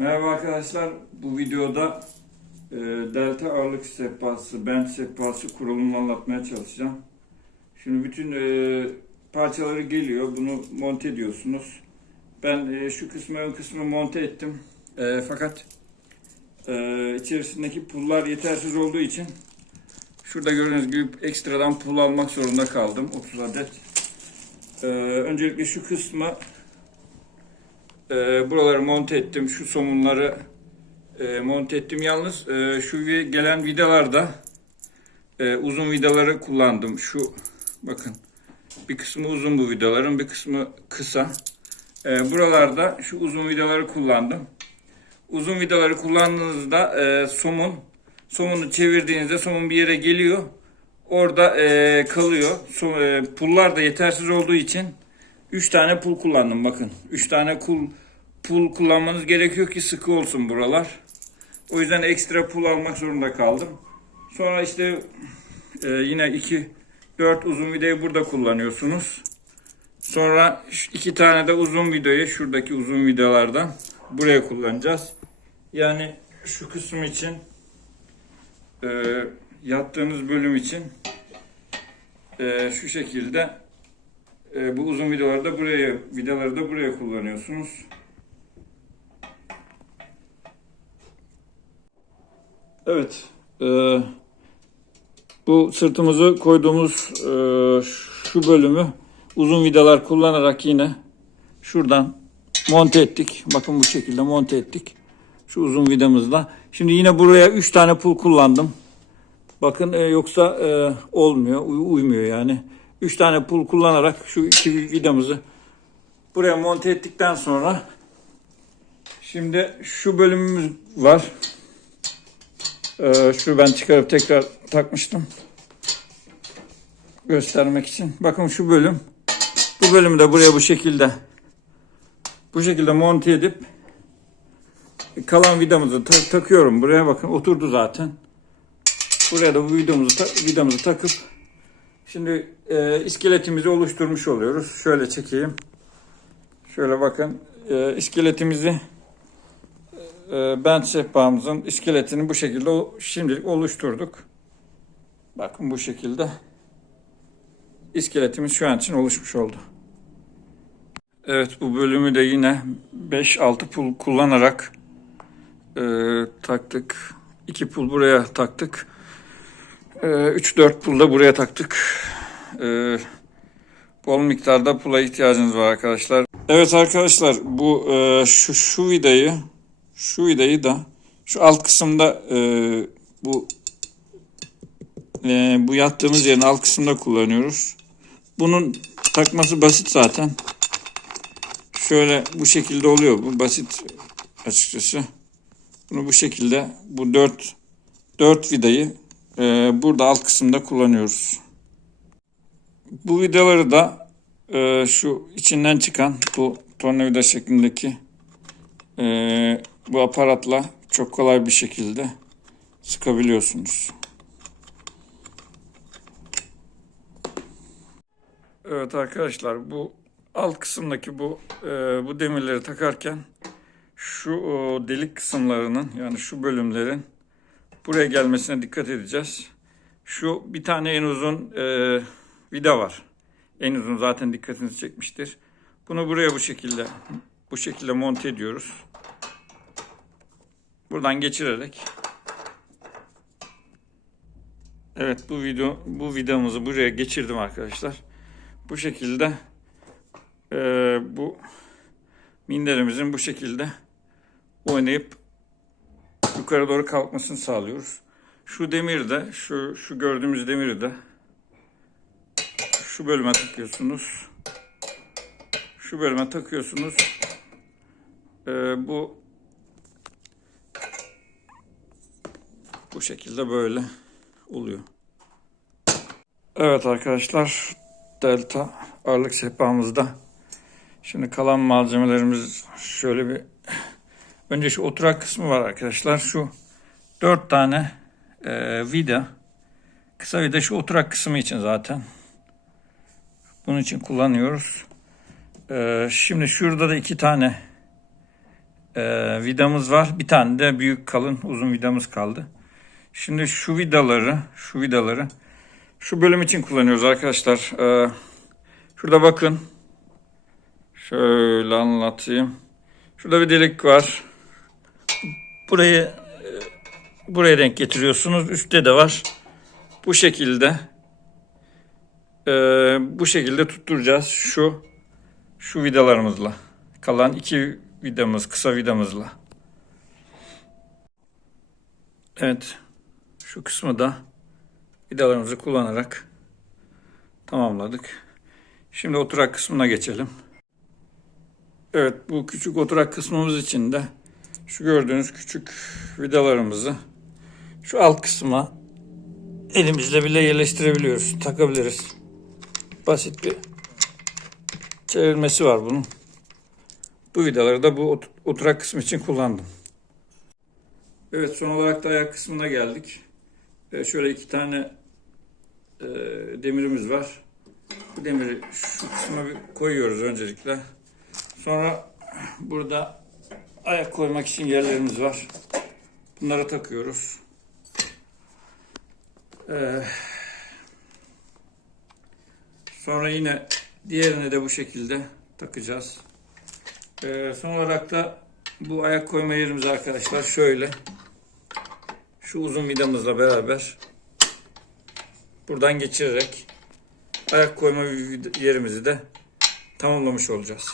Merhaba arkadaşlar. Bu videoda e, delta ağırlık sehpası, bench sehpası kurulumunu anlatmaya çalışacağım. Şimdi bütün e, parçaları geliyor. Bunu monte ediyorsunuz. Ben e, şu kısmı ön kısmı monte ettim. E, fakat e, içerisindeki pullar yetersiz olduğu için şurada gördüğünüz gibi ekstradan pul almak zorunda kaldım. 30 adet. E, öncelikle şu kısmı e, buraları monte ettim. Şu somunları e, monte ettim. Yalnız e, şu gelen vidalarda e, uzun vidaları kullandım. Şu bakın bir kısmı uzun bu vidaların bir kısmı kısa. E, buralarda şu uzun vidaları kullandım. Uzun vidaları kullandığınızda e, somun somunu çevirdiğinizde somun bir yere geliyor. Orada e, kalıyor. So, e, pullar da yetersiz olduğu için 3 tane pul kullandım bakın. 3 tane pul, pul kullanmanız gerekiyor ki sıkı olsun buralar. O yüzden ekstra pul almak zorunda kaldım. Sonra işte e, yine 2 4 uzun vidayı burada kullanıyorsunuz. Sonra iki tane de uzun vidayı şuradaki uzun vidalardan buraya kullanacağız. Yani şu kısım için e, yattığınız bölüm için e, şu şekilde e, bu uzun vidaları da buraya vidaları da buraya kullanıyorsunuz. Evet. e, bu sırtımızı koyduğumuz e, şu bölümü uzun vidalar kullanarak yine şuradan monte ettik. Bakın bu şekilde monte ettik. Şu uzun vidamızla. Şimdi yine buraya 3 tane pul kullandım. Bakın e, yoksa e, olmuyor, uy- uymuyor yani. 3 tane pul kullanarak şu iki vidamızı buraya monte ettikten sonra şimdi şu bölümümüz var. E, şu ben çıkarıp tekrar takmıştım. Göstermek için. Bakın şu bölüm. Bu bölümü de buraya bu şekilde bu şekilde monte edip kalan vidamızı ta- takıyorum. Buraya bakın oturdu zaten. Buraya da bu vidamızı, ta- vidamızı takıp şimdi e, iskeletimizi oluşturmuş oluyoruz. Şöyle çekeyim. Şöyle bakın e, iskeletimizi e, bench sehpamızın iskeletini bu şekilde şimdilik oluşturduk. Bakın bu şekilde iskeletimiz şu an için oluşmuş oldu. Evet bu bölümü de yine 5-6 pul kullanarak e, taktık. 2 pul buraya taktık. 3-4 pul da buraya taktık. E, bol miktarda pula ihtiyacınız var arkadaşlar. Evet arkadaşlar bu e, şu şu vidayı şu vidayı da şu alt kısımda e, bu e, bu yattığımız yerin alt kısmında kullanıyoruz. Bunun takması basit zaten. Şöyle bu şekilde oluyor. Bu basit açıkçası. Bunu bu şekilde bu dört dört vidayı e, burada alt kısımda kullanıyoruz. Bu vidaları da e, şu içinden çıkan bu tornavida şeklindeki e, bu aparatla çok kolay bir şekilde sıkabiliyorsunuz. Evet arkadaşlar bu alt kısımdaki bu e, bu demirleri takarken şu o, delik kısımlarının yani şu bölümlerin buraya gelmesine dikkat edeceğiz. Şu bir tane en uzun e, vida var. En uzun zaten dikkatinizi çekmiştir. Bunu buraya bu şekilde bu şekilde monte ediyoruz. Buradan geçirerek Evet bu video bu vidamızı buraya geçirdim arkadaşlar. Bu şekilde e, bu minderimizin bu şekilde oynayıp yukarı doğru kalkmasını sağlıyoruz. Şu demir de şu şu gördüğümüz demiri de şu bölüme takıyorsunuz. Şu bölüme takıyorsunuz. E, bu bu şekilde böyle oluyor. Evet arkadaşlar delta ağırlık sehpamızda. Şimdi kalan malzemelerimiz şöyle bir önce şu oturak kısmı var arkadaşlar. Şu dört tane e, vida kısa vida şu oturak kısmı için zaten. Bunun için kullanıyoruz. E, şimdi şurada da iki tane e, vidamız var. Bir tane de büyük kalın uzun vidamız kaldı. Şimdi şu vidaları, şu vidaları şu bölüm için kullanıyoruz arkadaşlar. E, şurada bakın. Şöyle anlatayım. Şurada bir delik var. Burayı e, buraya denk getiriyorsunuz. Üstte de var. Bu şekilde e, bu şekilde tutturacağız. Şu şu vidalarımızla. Kalan iki vidamız, kısa vidamızla. Evet. Şu kısmı da vidalarımızı kullanarak tamamladık. Şimdi oturak kısmına geçelim. Evet bu küçük oturak kısmımız için de şu gördüğünüz küçük vidalarımızı şu alt kısma elimizle bile yerleştirebiliyoruz. Takabiliriz. Basit bir çevirmesi var bunun. Bu vidaları da bu ot- oturak kısmı için kullandım. Evet son olarak da ayak kısmına geldik. Ee, şöyle iki tane e, demirimiz var. Bu demiri şu kısma bir koyuyoruz öncelikle. Sonra burada ayak koymak için yerlerimiz var. Bunları takıyoruz. Ee, sonra yine diğerini de bu şekilde takacağız. Ee, son olarak da bu ayak koyma yerimiz arkadaşlar şöyle. Şu uzun vidamızla beraber buradan geçirerek ayak koyma yerimizi de tamamlamış olacağız.